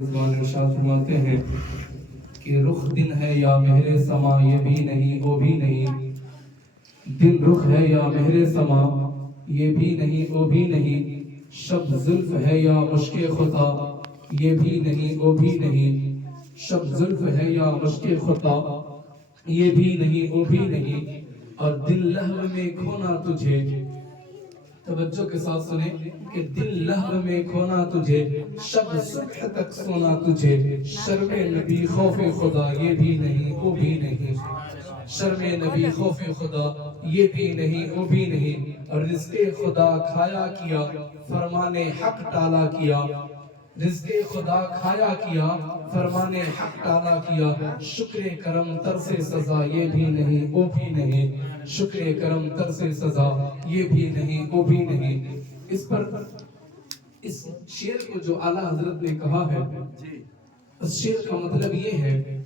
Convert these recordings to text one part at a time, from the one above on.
رضوان ارشاد فرماتے ہیں کہ رخ دن ہے یا مہر سما یہ بھی نہیں وہ بھی نہیں، دن رخ ہے یا مہر سما یہ بھی نہیں وہ بھی نہیں، شب زلف ہے یا مشک خطا یہ بھی نہیں وہ بھی نہیں، شب زلف ہے یا مشک خطا یہ بھی نہیں وہ بھی نہیں، اور دل لہو میں کھونا تجھے، توجہ کے ساتھ سنیں کہ دل لہو میں کھونا تجھے، شب صبح تک سونا تجھے، شرم نبی خوف خدا یہ بھی نہیں وہ بھی نہیں، شرم نبی خوف خدا یہ بھی نہیں وہ بھی نہیں، اور رزق خدا کھایا کیا فرمان حق ٹالا کیا، رزق خدا کھایا کیا فرمان حق ٹالا کیا، شکر کرم ترس سزا یہ بھی نہیں وہ بھی نہیں، شکر کرم ترس سزا یہ بھی نہیں وہ بھی نہیں۔ اس پر اس شعر کو جو اعلیٰ حضرت نے کہا ہے، اس شعر کا مطلب یہ ہے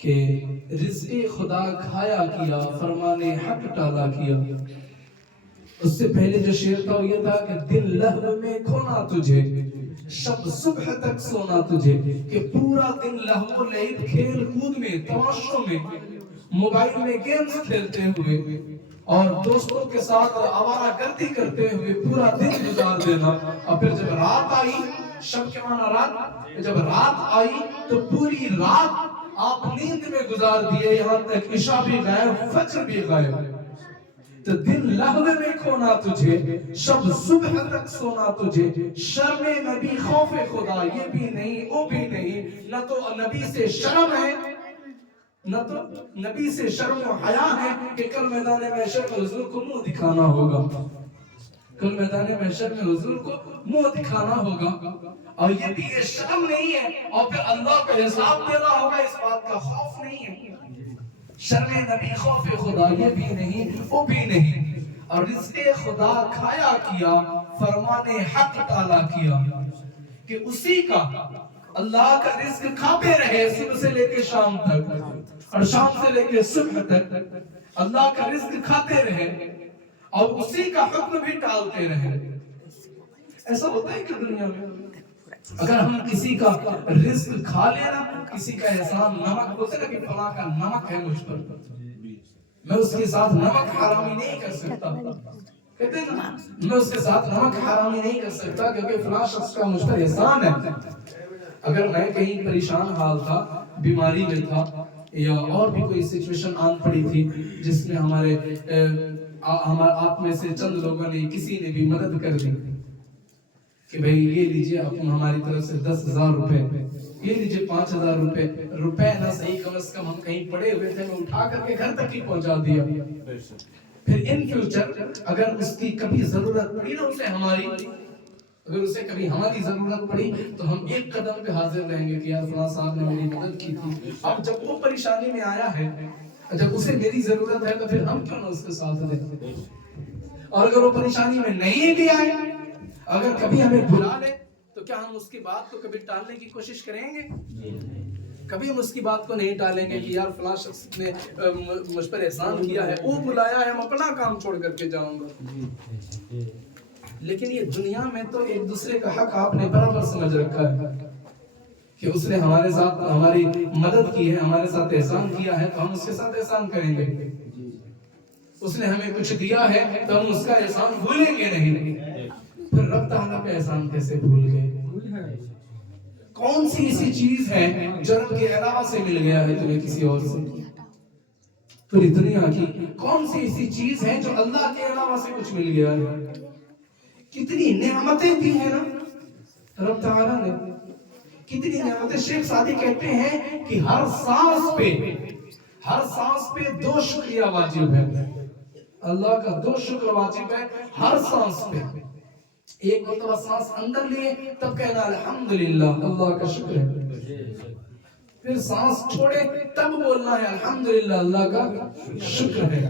کہ رزق خدا کھایا کیا فرمان حق ٹالا کیا۔ اس سے پہلے جو شعر تھا وہ یہ تھا کہ دل لہو میں کھونا تجھے، شب صبح تک سونا تجھے، کہ پورا دن لہو لعب کھیل کود میں، تماشوں میں، موبائل میں گیمز کھیلتے ہوئے اور دوستوں کے ساتھ آوارہ گردی کرتے ہوئے پورا دن گزار دینا، اور پھر جب رات آئی، شب کے معنی رات، جب رات آئی تو پوری رات آپ نیند میں گزار دیے، یہاں تک عشاء بھی غائب فجر بھی غائب، تو دل لہو میں کھونا تجھے، شب صبح تک سونا تجھے، شرم نبی خوف خدا یہ بھی نہیں وہ بھی نہیں، نہ تو نبی سے شرم ہے نہ تو نبی سے شرم و حیا ہے کہ کل میدان محشر میں حضور کو منہ دکھانا ہوگا، کل میدان محشر میں حضور کو منہ دکھانا ہوگا، اور یہ بھی یہ شرم نہیں ہے، اور پھر اللہ کا حساب دینا ہوگا، اس بات کا خوف نہیں ہے، شرم نبی خوف خدا یہ بھی نہیں وہ بھی نہیں، اور رزق خدا کھایا کیا فرمان حق ٹالا کیا، کہ اسی کا اللہ کا رزق کھاتے رہے صبح سے لے کے شام تک، اور شام سے لے کے صبح تک اللہ کا رزق کھاتے رہے اور اسی کا حکم بھی ٹالتے رہے۔ ایسا ہوتا ہے کہ دنیا میں اگر ہم کسی کا رزق کھا لینا، کسی کا احسان، نمک بولتے نا کہ فلاں کا نمک ہے مجھ پر، میں اس کے ساتھ نمک حرامی نہیں کر سکتا، کہتے ہیں نا میں اس کے ساتھ نمک حرامی نہیں کر سکتا کیونکہ فلاں شخص کا مجھ پر احسان ہے۔ اگر میں کہیں پریشان حال تھا، بیماری میں تھا، یا اور بھی کوئی سچویشن آن پڑی تھی جس میں ہمارے آپ میں سے چند لوگوں نے کسی نے بھی مدد کر دی کہ بھئی یہ لیجئے ہماری طرف سے 10,000 روپے، یہ لیجئے 5,000 روپے نہ صحیح کم از کم ہم کہیں پڑے ہوئے تھے، میں اٹھا کر کے گھر تک ہی پہنچا دیا۔ پھر ان فیوچر اگر اس کی کبھی ضرورت پڑی نا اسے ہماری، اگر اسے کبھی ہماری ضرورت پڑی تو ہم ایک قدم پہ حاضر رہیں گے کہ یار فلاں صاحب نے میری مدد کی تھی۔ اب جب وہ پریشانی میں آیا ہے، جب اسے میری ضرورت ہے تو پھر ہم کیوں نہ اس کے ساتھ دیں، اور اگر وہ پریشانی میں نہیں بھی آئے، اگر کبھی ہمیں بلا لے تو کیا ہم اس کی بات کو کبھی ٹالنے کی کوشش کریں گے؟ کبھی ہم اس کی بات کو نہیں ٹالیں گے کہ یار فلاں شخص نے مجھ پر احسان کیا ہے، وہ بلایا ہے، ہم اپنا کام چھوڑ کر کے جاؤں گا۔ لیکن یہ دنیا میں تو ایک دوسرے کا حق آپ نے برابر سمجھ رکھا ہے کہ اس نے ہمارے ساتھ ہماری مدد کی ہے، ہمارے ساتھ احسان کیا ہے تو ہم اس کے ساتھ احسان کریں گے، اس نے ہمیں کچھ دیا ہے تو ہم اس کا احسان بھولیں گے نہیں۔ پھر رب تعالیٰ کا احسان کیسے بھول گئے؟ کون سی ایسی چیز ہے جو رب کے علاوہ سے مل گیا ہے تمہیں کسی اور سے؟ پوری دنیا کی کون سی ایسی چیز ہے جو اللہ کے علاوہ سے کچھ مل گیا ہے؟ کتنی نعمتیں دی ہیں نا رب تعالیٰ نے، کتنی نعمتیں۔ شیخ سعدی کہتے ہیں کہ ہر سانس پہ 2 شکریہ واجب ہے، اللہ کا 2 شکر واجب ہے ہر سانس پہ۔ ایک مرتبہ سانس اندر لیے تب کہنا الحمدللہ، اللہ کا شکر ہے، پھر سانس چھوڑے تب بولنا ہے الحمدللہ، اللہ کا شکر ہے۔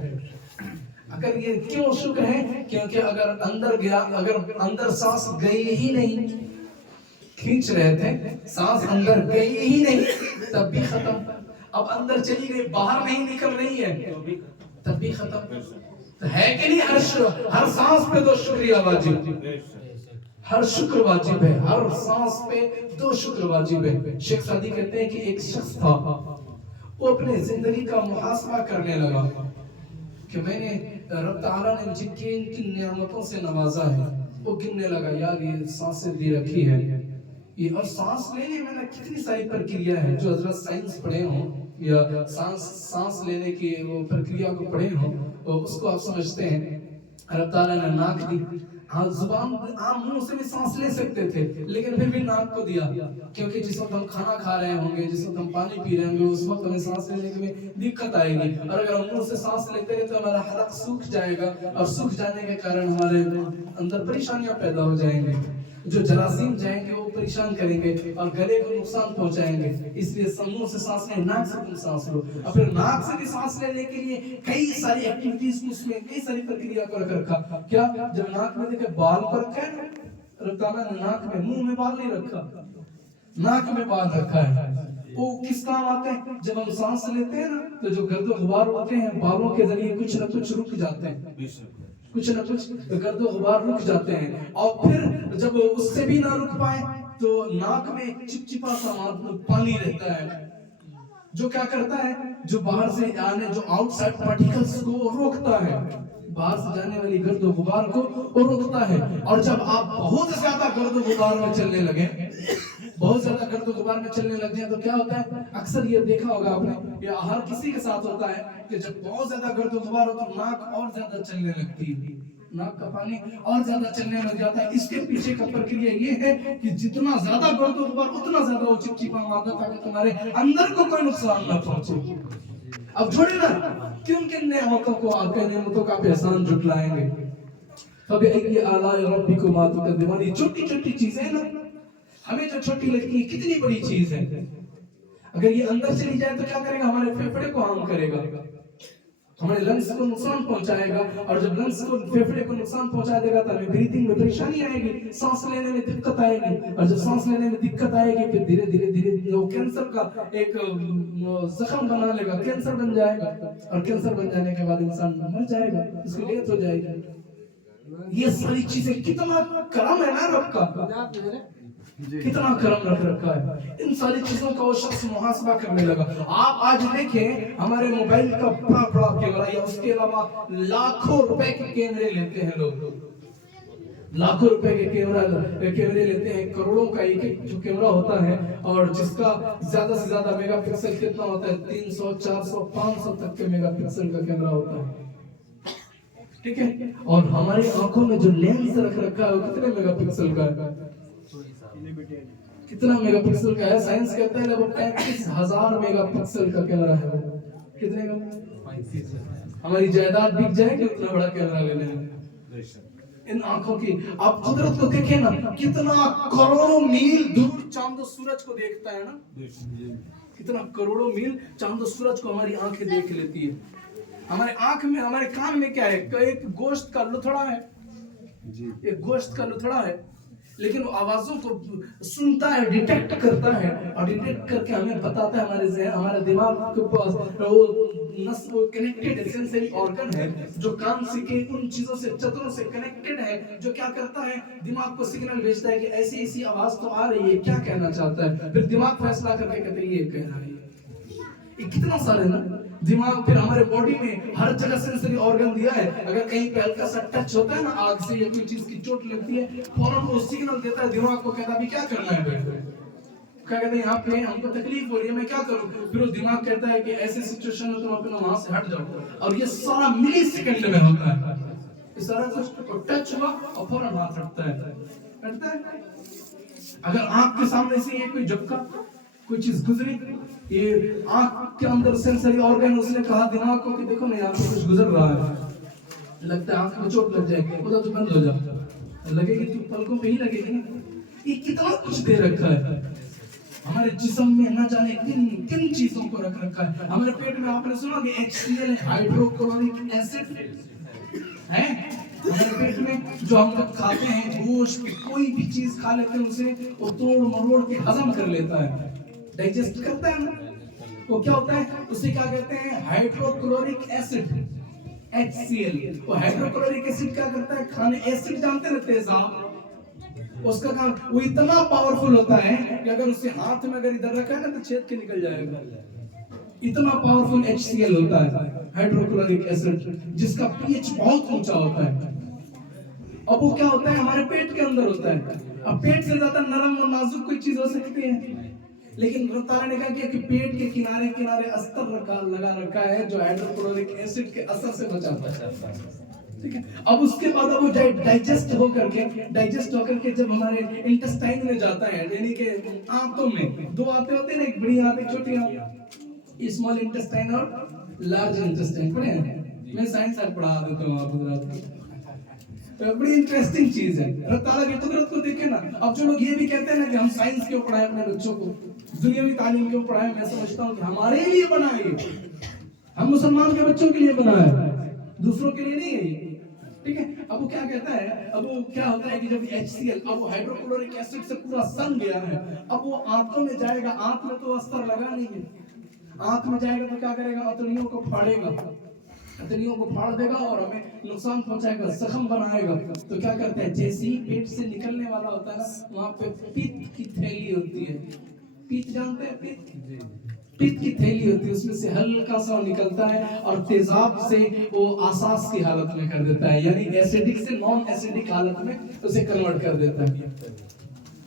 اگر یہ کیوں شکر ہے؟ کیونکہ اگر اندر گیا، اگر اندر سانس گئی ہی نہیں، کھینچ رہے تھے سانس اندر گئی ہی نہیں تب بھی ختم، اب اندر چلی گئی باہر نہیں نکل رہی ہے تب بھی ختم، تو ہے کہ نہیں ہر سانس پہ 2 شکریہ واجب، ہر شکر واجب ہے، ہر سانس پہ 2 شکر واجب ہے۔ شیخ سعدی کہتے ہیں کہ ایک شخص تھا، وہ اپنے زندگی کا محاسبہ کرنے لگا کہ میں نے رب تعالیٰ نے مجھے کن نعمتوں سے نوازا ہے۔ وہ گننے لگا، یار یہ سانسیں دی رکھی ہے، یہ اور سانس لینے میں کتنی ساری پرکریا ہے۔ جو حضرت سائنس پڑھے ہوں یا سانس لینے کی وہ پرکریا کو پڑھے ہوں تو اس کو آپ سمجھتے ہیں۔ رب تعالیٰ نے ناک دی، زبان عام منہ سے بھی سانس لے سکتے تھے لیکن پھر بھی ناک کو دیا، کیونکہ جس وقت ہم کھانا کھا رہے ہوں گے، جس وقت ہم پانی پی رہے ہوں گے، اس وقت ہمیں سانس لینے میں دقت آئے گی، اور اگر ہم منہ سے سانس لیتے رہے تو ہمارا حلق سوکھ جائے گا، اور سوکھ جانے کے کارن ہمارے اندر پریشانیاں پیدا ہو جائیں گے، جو جراثیم جائیں گے وہ پریشان کریں گے اور گلے کو نقصان پہنچائیں گے۔ اس لیے منہ سے سانس لیں، ناک سے تم سانس لو، اور پھر ناک سے بھی سانس لینے کے لیے کئی ساری ایکٹیویٹیز کو، اس میں کئی ساری پرکریا کو رکھ رکھا۔ کیا جب ناک میں دیکھے بال کو رکھا ہے نا، رب تعالیٰ نے ناک میں، منہ میں بال نہیں رکھا، ناک میں بال رکھا ہے۔ وہ کس کام آتے ہیں؟ جب ہم سانس لیتے ہیں نا تو جو گرد و غبار ہوتے ہیں بالوں کے ذریعے کچھ نہ کچھ رک جاتے ہیں، کچھ نہ کچھ گرد و غبار رک جاتے ہیں، اور پھر جب اس سے بھی نہ رک پائے تو ناک میں چپچپا سا پانی رہتا ہے، جو کیا کرتا ہے، جو باہر سے آنے، جو آؤٹ سائڈ پارٹیکلز کو روکتا ہے، باہر سے جانے والی گرد و غبار کو وہ روکتا ہے۔ اور جب آپ بہت زیادہ گرد و غبار میں چلنے لگے، بہت زیادہ گرد و غبار میں چلنے لگ جائیں تو کیا ہوتا ہے؟ اکثر یہ دیکھا ہوگا آپ نے، یا ہر کسی کے ساتھ ہوتا ہے کہ جب بہت زیادہ گرد و غبار ہو تو ناک اور زیادہ چلنے لگتی ہے، ناک کا پانی اور زیادہ چلنے لگ جاتا ہے۔ اس کے پیچھے کا پرکریا یہ ہے کہ جتنا زیادہ گرد و غبار اتنا زیادہ وہ چپچپا مادہ تاکہ تمہارے اندر کو کوئی نقصان نہ پہنچے۔ اب چھوڑے نا کن کن نعمتوں کو، آپ کے نعمتوں کا احسان جھٹلائیں گے۔ فَبِأَيِّ آلَاءِ رَبِّكُمَا تُكَذِّبَانِ، یہ چھوٹی چھوٹی چیزیں نا، ہمیں جو چھوٹی لگتی ہے کتنی بڑی چیز ہے۔ اگر یہ اندر چلی جائے تو کیا کرے گا؟ ہمارے پھیپھڑے کو ہارم کرے گا، ہمارے لنگس کو نقصان پہنچائے گا، اور جب لنگس کو، پھیپھڑے کو نقصان پہنچا دے گا تو ہمیں بریتھنگ میں پریشانی آئے گی، سانس لینے میں دقت آئے گی، اور جب سانس لینے میں دقت آئے گی پھر دھیرے دھیرے دھیرے وہ کینسر کا ایک زخم بنا لے گا، کینسر بن جائے گا، اور کینسر بن جانے کے بعد انسان مر جائے گا، اس کی ڈیتھ ہو جائے گی۔ یہ ساری چیزیں کتنا کرم ہے نا رب کا، کتنا کرم رکھ رکھا ہے۔ ان ساری چیزوں کا وہ شخص محاسبہ کرنے لگا۔ آپ آج دیکھیں ہمارے موبائل کا بڑا بڑا کیمرہ، یا اس کے علاوہ لاکھوں روپے کے کیمرے لیتے ہیں لوگ، لاکھوں روپے کے کیمرے لیتے ہیں، کروڑوں کا ایک ایک جو کیمرہ ہوتا ہے، اور جس کا زیادہ سے زیادہ میگا پکسل کتنا ہوتا ہے؟ 300 400 500 تک کے میگا پکسل کا کیمرہ ہوتا ہے، ٹھیک ہے؟ اور ہماری آنکھوں میں جو لینس رکھ رکھا ہے وہ کتنے میگا پکسل کا ہے؟ کتنا میگا پکسل کا ہے؟ سائنس کہتا ہے وہ 35,000 میگا پکسل کا کیمرہ ہے۔ کتنے کا؟ ہماری جائیداد بک جائے گی اتنا بڑا کیمرہ لینے میں۔ ان آنکھوں کی آپ قدرت کو دیکھیں نا، کتنا کروڑوں میل دور چاند و سورج کو دیکھتا ہے نا، کتنا کروڑوں میل چاند و سورج کو ہماری آنکھیں دیکھ لیتی ہے۔ ہمارے آنکھ میں، ہمارے کان میں کیا ہے؟ ایک گوشت کا لتھڑا ہے، ایک گوشت کا لتھڑا ہے، لیکن وہ آوازوں کو سنتا ہے، ڈیٹیکٹ کرتا ہے، اور ڈیٹیکٹ کر کے ہمیں بتاتا ہے۔ ہمارے ذہن، ہمارے دماغ کے پاس وہ کنیکٹڈ سینسری آرگن ہے جو کان سے کے ان چیزوں سے، چتروں سے کنیکٹڈ ہے، جو کیا کرتا ہے؟ دماغ کو سگنل بھیجتا ہے کہ ایسی ایسی آواز تو آ رہی ہے، کیا کہنا چاہتا ہے؟ پھر دماغ فیصلہ کر کے کہتے ہیں یہ کہہ رہا ہے۔ یہ کتنا سارے نا دماغ، پھر ہمارے باڈی میں ہر جگہ سینسری آرگن دیا ہے۔ اگر کہیں پہ ہلکا سا ٹچ ہوتا ہے نا آگ سے یا کوئی چیز کی چوٹ لگتی ہے، فوراً وہ سگنل دیتا ہے دماغ کو، کہتا ہے ابھی کیا کرنا ہے بیٹھ کر، کیا کہتے ہیں یہاں پہ ہم کو تکلیف ہو رہی ہے، میں کیا کروں؟ پھر وہ دماغ کہتا ہے کہ ایسی سچویشن میں تم اپنا وہاں سے ہٹ جاؤ، اور یہ سارا ملی سیکنڈ میں ہوتا ہے۔ یہ سارا کچھ ٹچ ہوا اور فوراً ہاتھ ہٹتا ہے۔ اگر آنکھ کے سامنے سے یہ کوئی جھپکا، کوئی چیز گزری، یہ آنکھ کے اندر سینسری آرگن، اس نے کہا دماغ کو کہ دیکھو نہیں، آپ کو کچھ گزر رہا ہے، لگتا ہے آنکھ میں چوٹ لگ جائے گی، تو بند ہو جا، لگے گی تو پلکوں پہ ہی لگے گی۔ یہ کتنا کچھ دے رکھا ہے ہمارے جسم میں، نہ جانے کن کن چیزوں کو رکھ رکھا ہے۔ ہمارے پیٹ میں آپ نے سنا کہ HCl ہائیڈروکلورک ایسڈ ہے ہمارے پیٹ میں، جو ہم جب کھاتے ہیں گوشت، کوئی بھی چیز کھا لیتے ہیں اسے وہ توڑ مروڑ کے ہضم کر لیتا ہے، ڈائجسٹ کرتا ہے نا۔ وہ کیا ہوتا ہے؟ اسے کیا کہتے ہیں؟ Hydrochloric acid, HCl۔ وہ ہائیڈروکلورک ایسڈ کیا کرتا ہے؟ کھانے، ایسڈ جانتے ہیں تیزاب، اس کا کام وہ اتنا پاورفل ہوتا ہے کہ اگر اسے ہاتھ میں اگر ادھر رکھا ہے نا تو چھید کے نکل جائے گا. اتنا پاورفل HCl ہوتا ہے, ہائیڈروکلورک ایسڈ, جس کا pH بہت اونچا ہوتا ہے. اب وہ کیا ہوتا ہے ہمارے پیٹ کے اندر ہوتا ہے. اب پیٹ سے زیادہ نرم اور نازک کوئی چیز ہو سکتی ہے, لیکن اللہ تعالیٰ نے کہا کہ پیٹ کے کنارے کنارے استر لگا رکھا ہے جو ہائیڈروکلورک ایسڈ کے اثر سے بچاتا ہے. ٹھیک ہے, اب اس کے بعد وہ ڈائجسٹ ہو کر کے جب ہمارے انٹسٹائن میں جاتا ہے, یعنی کہ آنتوں میں دو آنتیں ہوتے ہیں نا, ایک بڑی آنت ایک چھوٹی آنت, اسمال انٹسٹائن اور لارج انٹسٹائن. پڑھے ہیں, میں سائنس آج پڑھا دیتا ہوں آپ حضرات کو, بڑی انٹرسٹنگ چیز ہے. اللہ تعالیٰ کی قدرت کو دیکھیں نا. اب جو لوگ یہ بھی کہتے ہیں نا کہ ہم سائنس کیوں پڑھائیں اپنے بچوں کو, دنیاوی تعلیم کیوں پڑھائیں, میں سمجھتا ہوں کہ ہمارے لیے بنائے, ہم مسلمان کے بچوں کے لیے بنائے, دوسروں کے لیے نہیں ہے. ٹھیک ہے, اب وہ کیا کہتا ہے, اب وہ کیا ہوتا ہے کہ جب HCl, اب وہ ہائیڈروکلورک ایسڈ سے پورا سن گیا ہے, اب وہ آنتوں میں جائے گا. آنت میں تو استر لگا نہیں ہے, آنت میں جائے گا تو کیا کرے گا, اتڑیوں کو پھاڑے گا, اتڑیوں کو پھاڑ دے گا اور ہمیں نقصان پہنچائے گا, زخم بنائے گا. تو کیا کرتے ہیں, جیسے ہی پیٹ سے نکلنے والا ہوتا ہے نا, وہاں پہ پت کی تھیلی ہوتی ہے. پت جانتے ہیں, پت کی تھیلی ہوتی ہے, اس میں سے ہلکا سا نکلتا ہے اور تیزاب سے وہ آساس کی حالت میں کر دیتا ہے, یعنی ایسیڈک سے نان ایسیڈک حالت میں اسے کنورٹ کر دیتا ہے.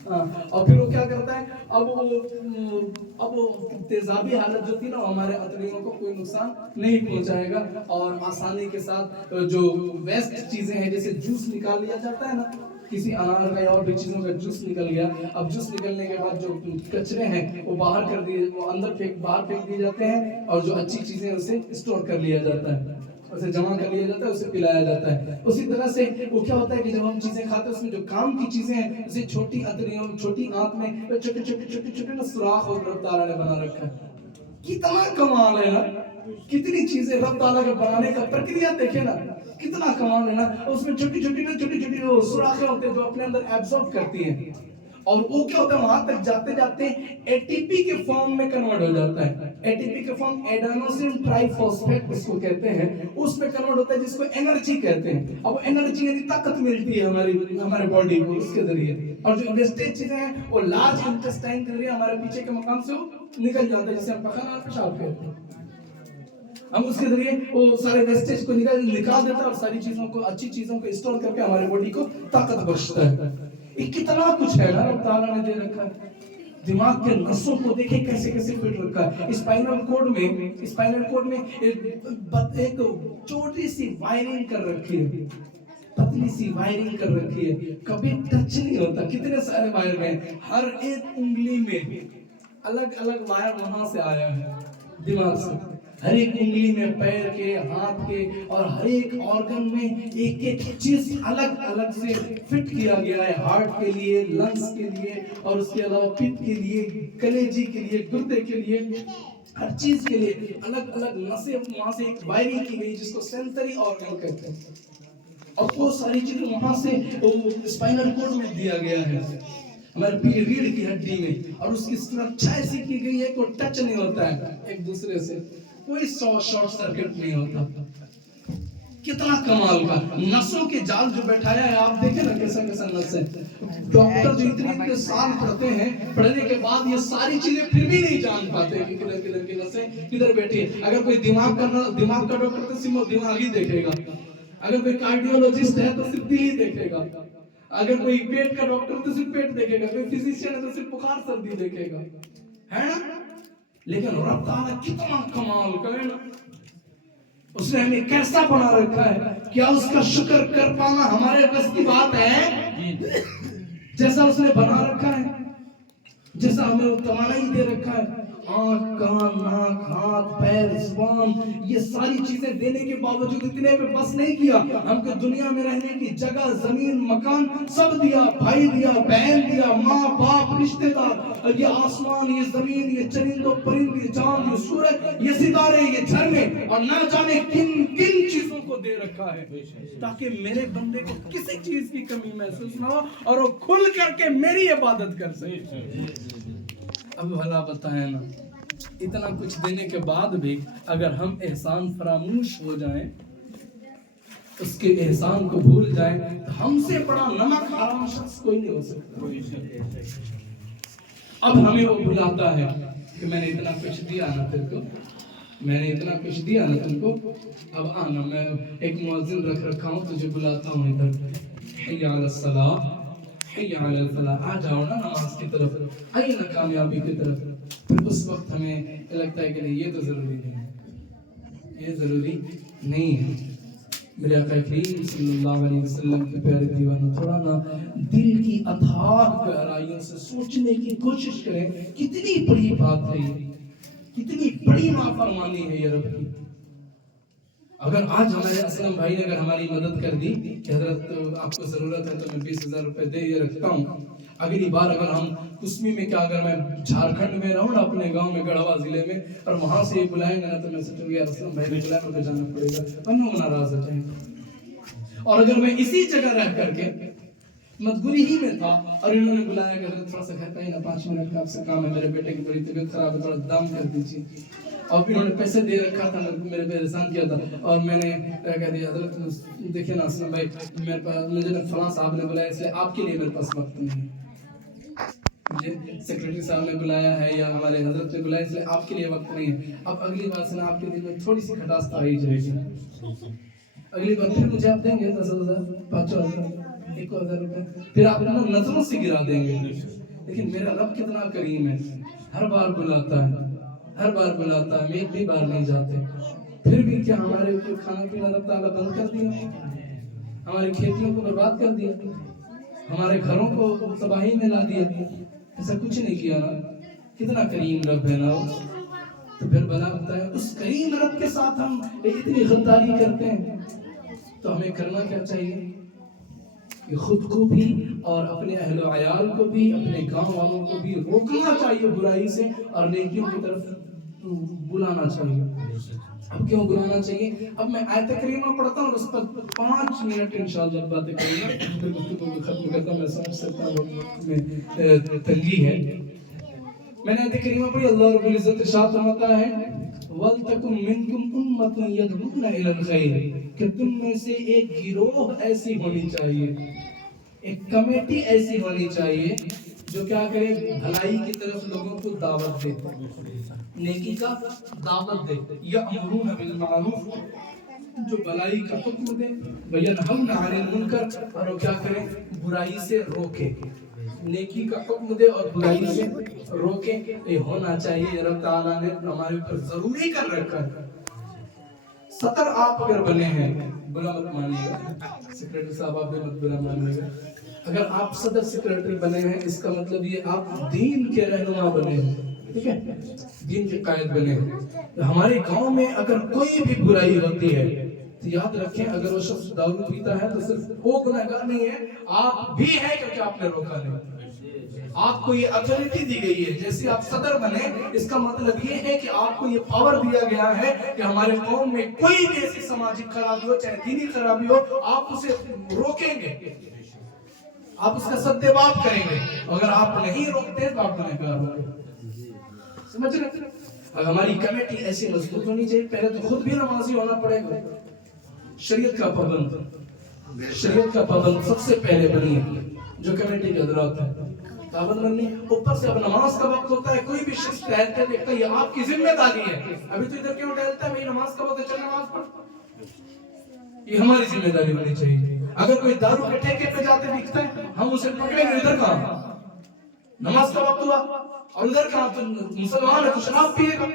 اور پھر وہ کیا کرتا ہے, اب وہ تیزابی حالت جو تھی نا, ہمارے اتڑیوں کو کوئی نقصان نہیں پہنچائے گا, اور آسانی کے ساتھ جو ویسٹ چیزیں ہیں, جیسے جوس نکال لیا جاتا ہے نا, کسی انار کا یا اور بھی چیزوں کا جوس نکل گیا, اب جوس نکلنے کے بعد جو کچرے ہیں وہ باہر کر دیے, وہ باہر پھینک دیے جاتے ہیں, اور جو اچھی چیزیں اسے اسٹور کر لیا جاتا ہے, اسے جمع کر لیا جاتا ہے, اسے پلایا جاتا ہے. اسی طرح سے وہ کیا ہوتا ہے کہ جب ہم چیزیں کھاتے ہیں, اس میں جو کام کی چیزیں ہیں, اسے چھوٹی اتڑیوں, چھوٹی آنت میں چھوٹے چھوٹے نا سوراخ اور رب تعالیٰ نے بنا رکھا ہے. کتنا کمال ہے نا, کتنی چیزیں رب تعالیٰ کے بنانے کا پرکریا دیکھے نا, کتنا کمال ہے نا. اس میں چھوٹی چھوٹی سوراخیں ہوتے ہیں جو اپنے اندر ایبزارب کرتی ہیں, اور وہ کیا ہوتا ہے, وہاں تک جاتے جاتے ATP کے فارم میں کنورٹ ہو جاتا ہے. ATP کے فارم ایڈینوسین ٹرائی فاسفیٹ اس کو کہتے ہیں, اس میں کنورٹ ہوتا ہے, جس کو انرجی کہتے ہیں. اب انرجی یعنی طاقت ملتی ہے ہمارے باڈی کو اس کے ذریعے, اور جو ویسٹیج چیزیں ہیں وہ لارج انٹسٹائن کے ذریعے ہمارے پیچھے کے مقام سے وہ نکل جاتا ہے, جسے ہم پخانہ اور پیشاب کہتے ہیں. ہم اس کے ذریعے وہ سارے ویسٹیج کو نکال دیتا ہے, اور ساری چیزوں کو, اچھی چیزوں کو اسٹور کر کے ہمارے باڈی کو طاقت بخشتا ہے. یہ کتنا کچھ ہے نا رب تعالیٰ نے دے رکھا ہے. دماغ کے نسوں کو دیکھیں کیسے کیسے فٹ رکھا ہے. اسپائنل کورڈ میں ایک چھوٹی سی وائرنگ کر رکھی ہے, پتلی سی وائرنگ کر رکھی ہے, کبھی ٹچ نہیں ہوتا. کتنے سارے وائر ہیں, ہر ایک انگلی میں الگ الگ وائر وہاں سے آیا ہے دماغ سے, ہر ایک انگلی میں, پیر کے, ہاتھ کے, اور ہر ایک آرگن میں ایک ایک چیز الگ الگ سے فٹ کیا گیا ہے. ہارٹ کے لیے, لنگز کے لیے, اور اس کے علاوہ پت کے لیے, کلیجی کے لیے, گردے کے لیے, ہر چیز کے لیے الگ الگ نسیں وہاں سے ایک وائرنگ کی گئی, جس کو سینسری آرگن کہتے ہیں. اور وہ ساری چیزیں وہاں سے اسپائنل کورڈ میں دیا گیا ہے, ہمارے ریڑھ کی ہڈی میں, اور اس کی سرکشا ایسی کی گئی ہے کہ ٹچ نہیں ہوتا ہے ایک دوسرے سے, کوئی شارٹ سرکٹ نہیں ہوتا. کتنا کمال کا نسوں کے جال جو بیٹھایا ہے, آپ دیکھیں نا کیسا کیسا نس ہے. ڈاکٹر جو اتنے سال پڑھتے ہیں, پڑھنے کے بعد یہ ساری چیزیں پھر بھی نہیں جان پاتے کہ کدھر کی نسیں کدھر بیٹھی ہے. اگر کوئی دماغ کا ڈاکٹر تو صرف دماغ ہی دیکھے گا, اگر کوئی کارڈیولوجسٹ ہے تو صرف دل ہی دیکھے گا, اگر کوئی پیٹ کا ڈاکٹر تو صرف پیٹ دیکھے گا, کوئی فزیشین ہے تو صرف بخار سردی دیکھے گا, ہے نا. لیکن رب تعالیٰ کتنا کمال کا ہے نا, اس نے ہمیں کیسا بنا رکھا ہے. کیا اس کا شکر کر پانا ہمارے بس کی بات ہے؟ جیسا اس نے بنا رکھا ہے, جیسا ہمیں وہ توانائی دے رکھا ہے, آنکھ, کان, ناک, ہاتھ, پیر, زبان, یہ ساری چیزیں دینے کے باوجود اتنے پہ بس نہیں کیا, ہم کو دنیا میں رہنے کی جگہ, زمین, مکان سب دیا, بھائی دیا, بہن دیا, ماں باپ, رشتے دار, یہ آسمان, یہ زمین, یہ چرند و پرند, یہ چاند, یہ سورج, یہ ستارے, یہ جھرنے, اور نہ جانے کن کن چیزوں کو دے رکھا ہے, تاکہ میرے بندے کو کسی چیز کی کمی محسوس نہ ہو, اور وہ کھل کر کے میری عبادت کر سکے. اب بھلا بتائیں نا, اتنا کچھ دینے کے بعد بھی اگر ہم احسان فراموش ہو جائیں اس کے احسان کو بھول جائیں تو ہم سے بڑا نمک حرام شخص کوئی نہیں ہو سکتا. اب ہمیں وہ بھلاتا ہے کہ میں نے اتنا کچھ دیا نا تیرے کو، میں نے اتنا کچھ دیا نا تم کو، اب آنا، میں ایک مؤذن رکھ رکھا ہوں، تجھے بلاتا ہوں ادھر، حی علی الصلاۃ حی علی الفلاح، آ جاؤ نا نماز کی طرف، آئیے نا کامیابی کی طرف. پھر اس وقت ہمیں لگتا ہے کہ نہیں یہ تو ضروری نہیں ہے، یہ ضروری نہیں ہے. میرے آقا کریم صلی اللہ علیہ وسلم کے پیارے دیوانوں، تھوڑا نا دل کی اتھاہ گہرائیوں سے سوچنے کی کوشش کریں، کتنی بڑی بات ہے یہ، کتنی بڑی نافرمانی ہے یہ رب کی. اگر آج ہمارے اسلم بھائی نے اگر ہماری مدد کر دی کہ حضرت آپ کو ضرورت ہے تو میں 20,000 روپے دے یہ رکھتا ہوں، اگلی بار اگر ہم کسمی میں کیا، اگر میں جھارکھنڈ میں رہوں نا اپنے گاؤں میں گڑھوا ضلع میں، اور وہاں سے یہ بلائیں گے نا تو میں سوچوں گا یار اسلم بھائی نے بلایا مجھے جانا پڑے گا، ورنہ وہ ناراض ہو جائیں گے. اور اگر میں اسی جگہ رہ کر کے مدگری ہی میں تھا اور انہوں نے بلایا کہ حضرت تھوڑا سا گھر پہ ہی نا 5 منٹ کا آپ سے کام ہے، میرے بیٹے کی بڑی طبیعت خراب ہے، تھوڑا دام کر دیجیے، اور انہوں نے پیسے دے رکھا تھا، میرے پہ احسان کیا تھا، اور میں نے کہہ دیا حضرت دیکھیں نا اسلم بھائی میرے پاس، مجھے فلاں صاحب نے بلایا اس لیے آپ کے لیے میرے پاس وقت نہیں ہے، مجھے سیکرٹری صاحب نے بلایا ہے یا ہمارے حضرت نے بلایا اس لیے آپ کے لیے وقت نہیں ہے. اب اگلی بار سے نا آپ کے دل میں تھوڑی سی کھٹاس تو آ ہی جائے گی، اگلی بار پھر مجھے آپ دیں گے 10,000 5,000 1,000 روپے، پھر آپ نظروں سے گرا دیں گے. لیکن میرا رب کتنا کریم ہے، ہر بار بلاتا ہے، ہر بار بلاتا ہے، ہم ایک بھی بار نہیں جاتے. پھر بھی کیا ہمارے اوپر کھانا پینا رب تعالیٰ بند کر دیا، ہماری کھیتیوں کو برباد کر دیا، ہمارے گھروں کو تباہی میں لا دیا؟ ایسا کچھ نہیں کیا نا. کتنا کریم رب ہے نا. تو پھر بناتا ہے اس کریم رب کے ساتھ ہم اتنی غداری کرتے ہیں. تو ہمیں کرنا کیا چاہیے کہ خود کو بھی اور اپنے اہل و عیال کو بھی، اپنے گاؤں والوں کو بھی روکنا چاہیے برائی سے اور نیکیوں کی طرف بلانا چاہیے. اب کیوں بلانا چاہیے؟ اب میں آیت کریمہ پڑھتا ہوں اور اس پر 5 منٹ انشاءاللہ باتیں کریں گے، پھر گفتگو کو ختم کرتا ہوں. میں سمجھ سکتا ہوں میں تنگی ہے. میں نے آیت کریمہ پڑھی، اللہ رب العزت ارشاد فرماتا ہے وَلْتَكُن مِّنكُمْ أُمَّةٌ يَدْعُونَ إِلَى الْخَيْرِ، کہ تم میں سے ایک گروہ ایسی ہونی چاہیے، ایک کمیٹی ایسی ہونی چاہیے جو کیا کرے، بھلائی کی طرف لوگوں کو دعوت دے، نیکی کا دعوت دے. یأمرون بالمعروف، جو بھلائی کا حکم دے، وینہون عن المنکر، اور وہ کیا کرے، برائی سے روکے. نیکی کا حکم دے اور برائی سے روکے. یہ ہونا چاہیے. رب تعالیٰ نے ہمارے اوپر ضروری کر رکھا ہے. صدر آپ اگر بنے ہیں، برا مت مانیے گا، سیکریٹری صاحب آپ بھی مت برا مانیے گا. اگر آپ صدر سیکریٹری بنے ہیں اس کا مطلب یہ آپ دین کے رہنما بنے ہیں، ٹھیک ہے، دین کے قائد بنے ہیں. ہمارے گاؤں میں اگر کوئی بھی برائی ہوتی ہے تو یاد رکھیں، اگر وہ شخص دارو پیتا ہے تو صرف وہ گنہگار نہیں ہے، آپ بھی ہیں، کیونکہ آپ نے روکا نہیں. آپ کو یہ اتھارٹی دی گئی ہے. جیسے آپ صدر بنے، اس کا مطلب یہ ہے کہ آپ کو یہ پاور دیا گیا ہے کہ ہمارے قوم میں کوئی بھی ایسی سماجی خرابی ہو، چاہے دینی خرابی ہو، آپ اسے روکیں گے، آپ اس کا سدباب کریں گے. اگر آپ نہیں روکتے تو آپ گنہگار ہوں گے. سمجھ رہے ہیں؟ اگر ہماری کمیٹی ایسی مضبوط ہونی چاہیے، پہلے تو خود بھی نمازی ہونا پڑے گا، شریعت کا پابند، شریعت کا پابند سب سے پہلے بنی ہے. جو کمیٹی کے حضرات ہیں پابند بننی. اوپر سے اب نماز کا وقت ہوتا ہے، کوئی بھی شخص ٹہلتے دیکھتا ہے، یہ آپ کی ذمہ داری ہے. ابھی تو ادھر کیوں ٹہلتا ہے، بھائی نماز کا وقت ہے، چل نماز پڑھ. یہ ہماری ذمہ داری ہونی چاہیے. اگر کوئی دارو کے ٹھیکے پہ جاتے دکھتا ہے، ہم اسے پکڑیں گے. ادھر کہاں نماز کا وقت ہوا اور ادھر کہاں تو مسلمان ہے تو شراب پیے گا،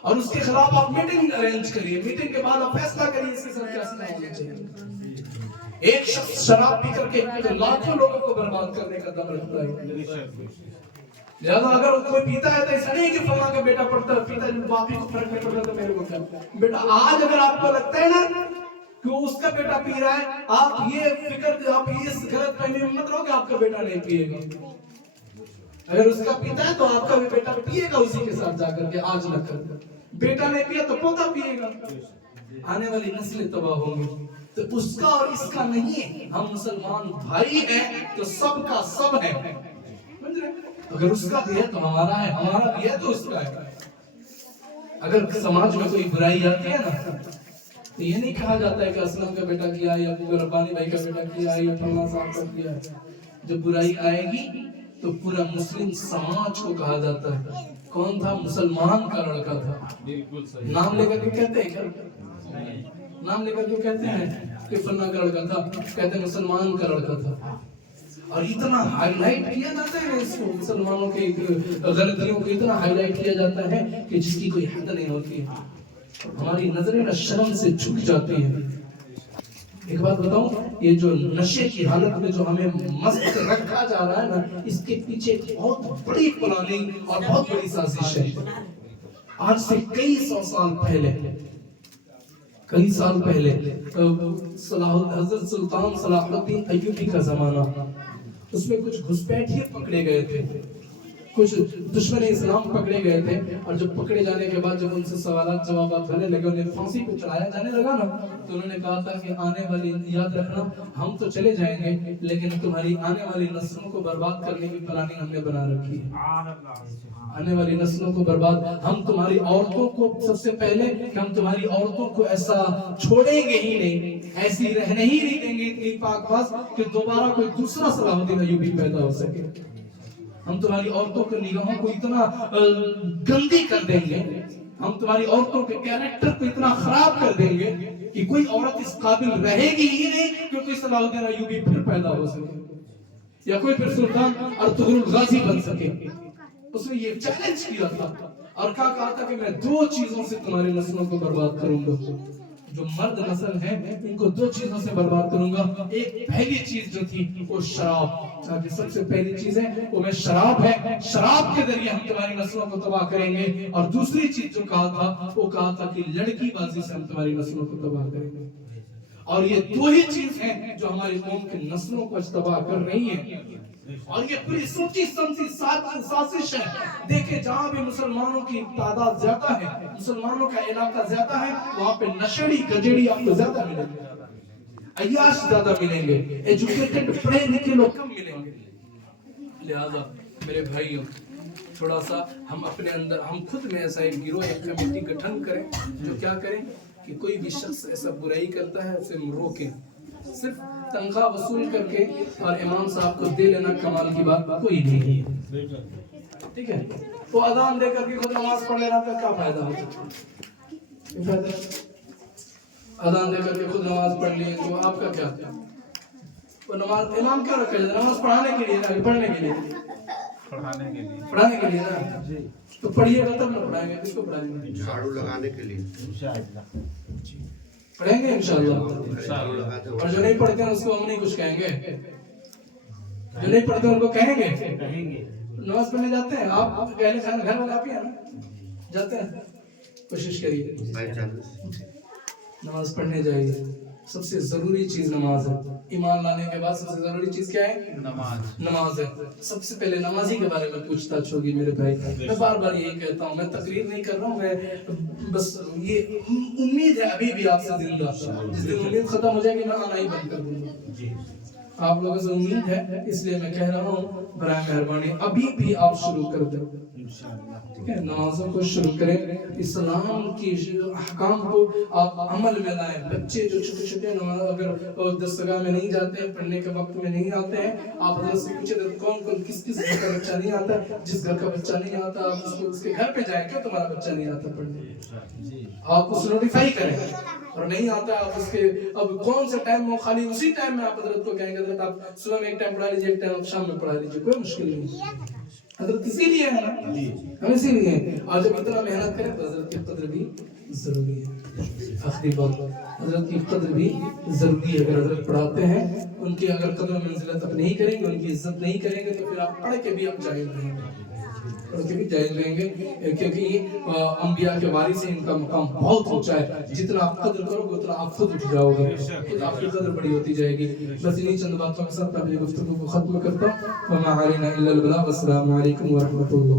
اور اس کے خلاف آپ میٹنگ ارینج کریے. میٹنگ کے بعد آپ فیصلہ کریے اس کے ساتھ کیا سنا ہونا چاہیے. ایک شخص شراب پی کر کے تو لاکھوں لوگوں کو برباد کرنے کا دم رکھتا ہے. لہذا اگر کوئی پیتا ہے تو ایسا نہیں کہ فلاں کا بیٹا پڑھتا ہے پیتا ہے، باپی کو فرق نہیں پڑتا تو میرے کو کیا. بیٹا آج اگر آپ کو لگتا ہے نا کہ اس کا بیٹا پی رہا ہے، آپ یہ فکر، آپ اس غلط فہمی میں مت رہو کہ آپ کا بیٹا نہیں پیے گا. اگر اس کا پیتا ہے تو آپ کا بھی بیٹا پیے گا اسی کے ساتھ جا کر کے. آج نہ کر بیٹا نہیں پیا تو پوتا پیے گا. آنے والی نسلیں تباہ ہوں گی. تو اس کا اور اس کا نہیں ہے. ہم مسلمان بھائی ہیں تو سب کا سب ہے. اگر اس کا بھی ہے تو ہمارا ہے، ہمارا بھی ہے تو اس کا ہے. اگر سماج میں کوئی برائی آتی ہے نا تو یہ نہیں کہا جاتا ہے کہ اسلم کا بیٹا کیا ہے یا ابو ربانی بھائی کا بیٹا کیا ہے یا فلاں صاحب کا کیا ہے. جب برائی آئے گی تو پورا مسلم سماج کو کہا جاتا ہے کون تھا؟ مسلمان کا لڑکا تھا. بالکل صحیح. نام لے کر کے کہتے ہیں کیا؟ نام لے کر کے کہتے ہیں کہ فلاں کا لڑکا تھا، کہتے ہیں مسلمان کا لڑکا تھا. اور اتنا ہائی لائٹ کیا جاتا ہے اس کو، مسلمانوں کی غلطیوں کو اتنا ہائی لائٹ کیا جاتا ہے کہ جس کی کوئی حد نہیں ہوتی ہے. ہماری نظریں شرم سے جھک جاتی ہیں. ایک بات بتاؤں، یہ جو نشے کی حالت میں جو ہمیں مست رکھا جا رہا ہے نا، اس کے پیچھے بہت بڑی پلاننگ اور بہت بڑی سازش ہے. آج سے کئی سو سال پہلے حضرت سلطان صلاح الدین ایوبی کا زمانہ، اس میں کچھ گھسپیٹھیے پکڑے گئے تھے، کچھ دشمن اسلام پکڑے گئے تھے. اور جب پکڑے جانے کے بعد جب ان سے سوالات جوابات ہونے لگے، انہیں پھانسی پہ چڑھایا جانے لگا نا، تو انہوں نے کہا تھا کہ آنے والی، یاد رکھنا ہم تو چلے جائیں گے لیکن تمہاری آنے والی نسلوں کو برباد کرنے کی پلاننگ ہم نے بنا رکھی ہے. آنے والی نسلوں کو برباد، ہم تمہاری عورتوں کو سب سے پہلے کہ ہم تمہاری عورتوں کو ایسا چھوڑیں گے ہی نہیں، ایسی رہنے ہی نہیں دیں گے اتنی پاک باز کہ دوبارہ کوئی دوسرا صلاح الدین ایوبی پیدا ہو سکے. ہم تمہاری عورتوں کے نگاہوں کو اتنا گندی کر دیں گے، ہم تمہاری عورتوں کے کیریکٹر کو اتنا خراب کر دیں گے کہ کوئی عورت اس قابل رہے گی ہی نہیں کہ کوئی صلاح الدین ایوبی پھر پیدا ہو سکے یا کوئی پھر سلطان ارطغرل غازی بن سکے. اس نے یہ چیلنج کیا تھا اور کہا تھا کہ میں دو چیزوں سے تمہاری نسلوں کو برباد کروں گا. جو مرد نسل ہے ان کو دو چیزوں سے برباد کروں گا. ایک پہلی چیز جو تھی وہ شراب، سب سے پہلی چیز ہے وہ میں شراب ہے، شراب کے ذریعے ہم تمہاری نسلوں کو تباہ کریں گے. اور دوسری چیز جو کہا تھا وہ کہا تھا کہ لڑکی بازی سے ہم تمہاری نسلوں کو تباہ کریں گے. اور یہ دو ہی چیز ہیں جو ہماری قوم کی نسلوں کو تباہ کر رہی ہیں. اور یہ پوری سوچی سمجھی سازش ہے. دیکھیں جہاں بھی مسلمانوں کی تعداد زیادہ ہے، مسلمانوں کا علاقہ زیادہ ہے، وہاں پہ نشڑی گجڑی آپ کو زیادہ ملیں گے، عیاش زیادہ ملیں گے، ایجوکیٹڈ پڑھے لکھے لوگ کم ملیں گے. لہذا میرے بھائیوں، تھوڑا سا ہم اپنے اندر، ہم خود میں ایسا ایک گروہ، ایک کمیٹی گٹھن کریں جو کیا کریں کہ کوئی بھی شخص ایسا برائی کرتا ہے اسے روکیں. صرف تنخواہ وصول کر کے اور امام صاحب کو دے لینا کمال کی بات کوئی نہیں ہے. ٹھیک ہے، وہ اذان دے کر کے خود نماز پڑھ لینا کا کیا فائدہ ہوتا ہے؟ اذان دے کر کے خود نماز پڑھ لیے تو آپ کا کیا؟ وہ نماز امام کیوں رکھا جاتا ہے؟ نماز پڑھانے کے لیے نا، پڑھنے کے لیے، پڑھانے کے لیے نا. تو پڑھیے گا تب نہ پڑھائیں گے، کس کو پڑھائیں گے؟ جھاڑو لگانے کے لیے پڑھیں گے انشاءاللہ. اور جو نہیں پڑھتے ہیں اس کو ہم نہیں کچھ کہیں گے، جو نہیں پڑھتے ان کو کہیں گے. نماز پڑھنے جاتے ہیں آپ، پہلے گھر والا آپ ہی ہیں نا، جاتے ہیں، کوشش کریے نماز پڑھنے جائیے. سب سے ضروری چیز نماز ہے. ایمان لانے کے بعد سب سے ضروری چیز کیا ہے؟ نماز ہے. سب سے پہلے نمازی کے بارے میں پوچھ تاچھ ہوگی میرے بھائی. میں بار بار یہی کہتا ہوں، میں تقریر نہیں کر رہا ہوں، میں بس یہ امید ہے ابھی بھی آپ سے زندہ. جس دن امید ختم ہو جائے گی میں آنا ہی بند کر دوں گا. آپ لوگوں سے امید ہے، اس لیے میں کہہ رہا ہوں برائے مہربانی ابھی بھی آپ شروع کر دیں. ٹھیک ہے، نمازوں کو شروع کریں، اسلام کی احکام کو آپ عمل میں لائیں. بچے جو چھوٹے چھوٹے نماز اگر دستگاہ میں نہیں جاتے ہیں، پڑھنے کے وقت میں نہیں آتے ہیں، آپ حضرت سے پوچھیں کون کس گھر کا بچہ نہیں آتا. جس گھر کا بچہ نہیں آتا آپ اس کو اس کے گھر پہ جائیں، کیوں تمہارا بچہ نہیں آتا پڑھنے، آپ اس نوٹیفائی کریں. اور نہیں آتا آپ اس کے اب کون سے ٹائم میں خالی اسی ٹائم میں آپ حضرت کو کہیں گے حضرت آپ صبح میں ایک ٹائم پڑھا لیجیے، ایک ٹائم آپ شام میں پڑھا لیجیے، کوئی مشکل نہیں. حضرت اسی لیے ہے نا، ہم اسی لیے ہیں. اور جب اتنا محنت کریں تو حضرت کی قدر بھی ضروری ہے. آخری بات، حضرت کی قدر بھی ضروری ہے. اگر حضرت پڑھاتے ہیں، ان کی اگر قدر و منزلت آپ نہیں کریں گے، ان کی عزت نہیں کریں گے، تو پھر آپ پڑھ کے بھی آپ جاہل رہیں گے، پڑھ کے بھی جاہل رہیں گے. کیونکہ انبیاء کے وارث ہیں، ان کا مقام بہت اونچا ہے. جتنا آپ قدر کرو گے اتنا آپ خود اٹھ جاؤ گے، خود آپ کی قدر بڑی ہوتی جائے گی. بس انہی چند باتوں کے ساتھ میں اپنی گفتگو کو ختم کرتا ہوں. وما علینا الا البلاغ. السلام علیکم ورحمۃ اللہ.